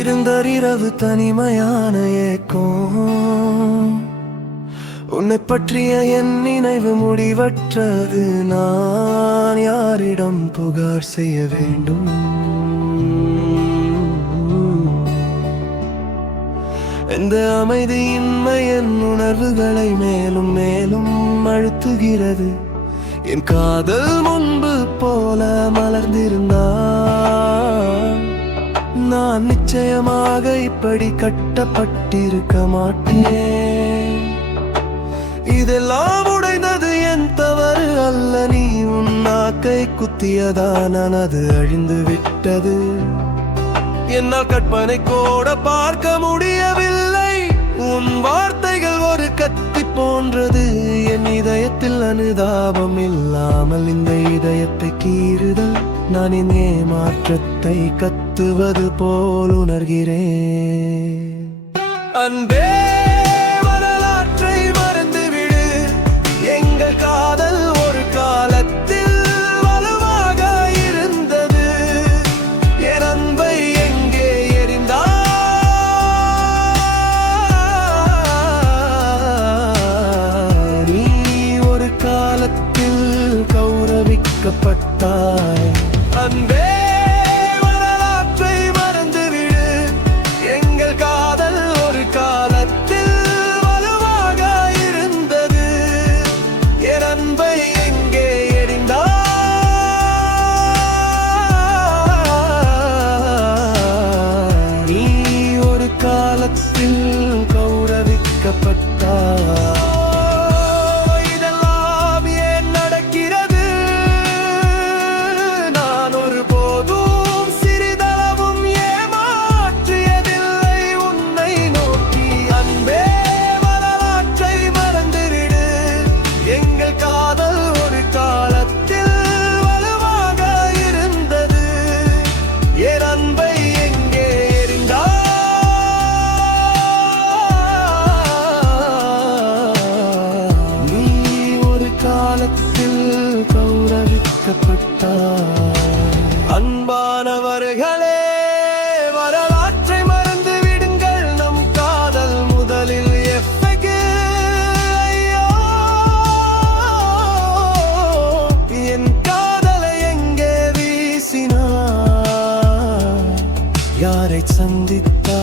இருந்தரிரவு தனிமையான ஏக்கம், உன்னை பற்றிய என் நினைவு முடிவற்றது. நான் யாரிடம் புகார் செய்ய வேண்டும்? இந்த அமைதியின்மை என் உணர்வுகளை மேலும் மேலும் அழுத்துகிறது. என் காதல் முன்பு போல மலர்ந்திருந்தால் நான் நிச்சயமாக இப்படி கட்டப்பட்டிருக்க மாட்டேன். இதெல்லாம் உடைந்தது என் தவறு அல்ல, நீ உன் நாக்கை குத்தியதான் அது அழிந்து விட்டது. என்னால் கற்பனை கூட பார்க்க முடியவில்லை. உன் வார்த்தைகள் ஒரு கத்தி போன்றது. என் இதயத்தில் அனுதாபம் இல்லாமல் இந்த இதயத்தை கீறுதல். நான் என் ஏமாற்றத்தை கத்துவது போல் உணர்கிறேன். அன்பே, வரலாற்றை மறந்துவிடு. எங்கள் காதல் ஒரு காலத்தில் வலுவாக இருந்தது. என் அன்பை எங்கே எறிந்தாய்? நீ ஒரு காலத்தில் கௌரவிக்கப்பட்டாய். அன்பே, வரலாற்றை மறந்துவிடு. எங்கள் காதல் ஒரு காலத்தில் வலுவாக இருந்தது. என் அன்பை எங்கே எறிந்தாய்? நீ ஒரு காலத்தில் கௌரவிக்கப்பட்டாய். அன்பானவர்களே, வரலாற்றை மறந்து விடுங்கள். நம் காதல் முதலில் எஃப்க்கு. ஐயோ, என் காதலை எங்கே வீசினார்? யாரை சந்தித்தார்?